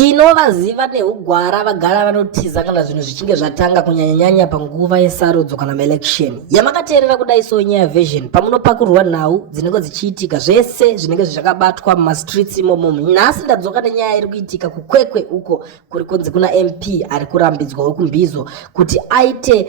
Tinovaziva neugwara vagara vanotiza kana zvinhu zvichinge zvatanga kunyanyanyanya panguva yesarudzo kana maelection. Yamakateerera kudai so nyaya version pamunopakurwa nhau dzinenge dzichiitika zvese zvinenge zvakabatwa mumastreets imomo. Nhasi ndadzoka nenyaya iri kuitika kukwekwe uko kuri kunzi kuna MP ari kurambidzwa kumbizo kuti aite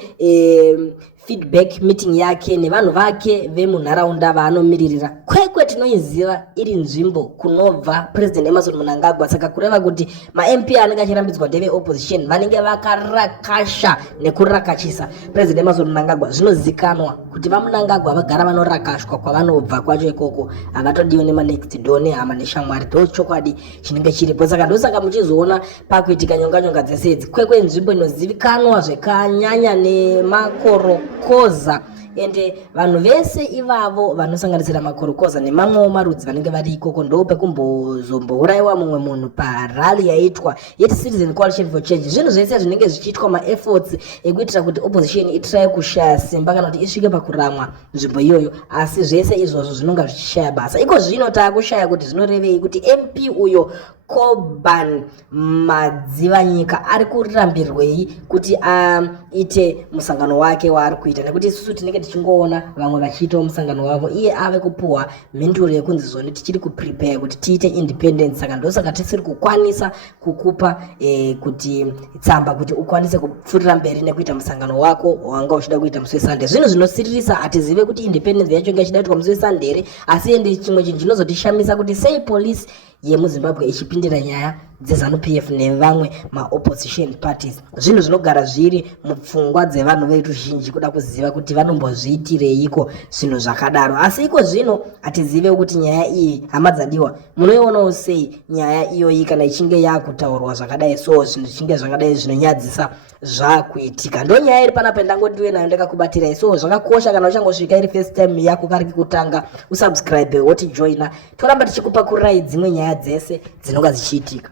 feedback meeting yake nevanhu vake vemunharaunda vanomiririra. Kwekwe tinoiziva iri nzvimbo kunobva President Emmerson Mnangagwa, saka kureva kuti ma-MP anenge achirambidzwa ndeve opposition vanenge vakarakasha nekurakachisa President Emmerson Mnangagwa. Zvinozikanwa kuti vaMnangagwa vagara vanorakashwa kwavanobva kwacho ikoko, havatodiwe nema-next door nehama neshamwari. Ndochokwadi chinenge chiripo, saka ndosaka muchizoona pakuitika nyonga dzese idzi. Kwekwe nzvimbo inozivikanwa zvakanyanya nemakorokoza, ende vanhu vese ivavo vanosanganisira makorokoza nemamwewo marudzi vanenge vari ikoko ndo pekumbozombourayiwa mumwe munhu parally yaitwa yeCitizen Coalition for Change. Zvinhu zvese zvinenge zvichiitwa maefforts ekuitira kuti opposition itry kushaya simba kana kuti isvike pakuramwa nzvimbo iyoyo, asi zvese izvozvo zvinonga zvichishaya basa. Iko zvino taakushaya kuti zvinorevei kuti MP uyo Koban Madzivanyika ari kurambirwei kuti aite musangano wake waari kuita, nekuti isusu tinenge tichingoona vamwe vachiitawo musangano wavo, iye ave kupuhwa mhinduro yekunzi zvoni tichiri kuprepare kuti tiite independence. Saka ndosaka tisiri kukwanisa kukupa kuti tsamba kuti ukwanise kupfuurira mberi nekuita musangano wako wanga uchida kuita musi weSunday. Zvinhu zvinosiririsa hatizive kuti independence yacho inge ichida kuitwa musi weSunday, asi ende chimwe chinhu chinozotishamisa kuti sei polisi yemuZimbabwe ichipindira nyaya dzeZANU-PF nevamwe ma-opposition parties. Zvinhu zvinogara zviri mupfungwa dzevanhu vedu zhinji kuda kuziva kuti vanombozviitireiko zvinhu zvakadaro, asi iko zvino hatizive kuti nyaya iyi hama dzadiwa munoionawo sei nyaya iyoyi kana ichinge yakutaurwa zvakadai so zvinhu zvichinge zvakadai zvinonyadzisa zvakuitika. Ndo nyaya iri panapa ndangotiwe nayo ndakakubatirai. So zvakakosha kana uchangosvika iri first time yako kari kutanga usubscribe wotijoina, toramba tichikupa kurai dzimwe nyaya dzese dzinonga dzichiitika.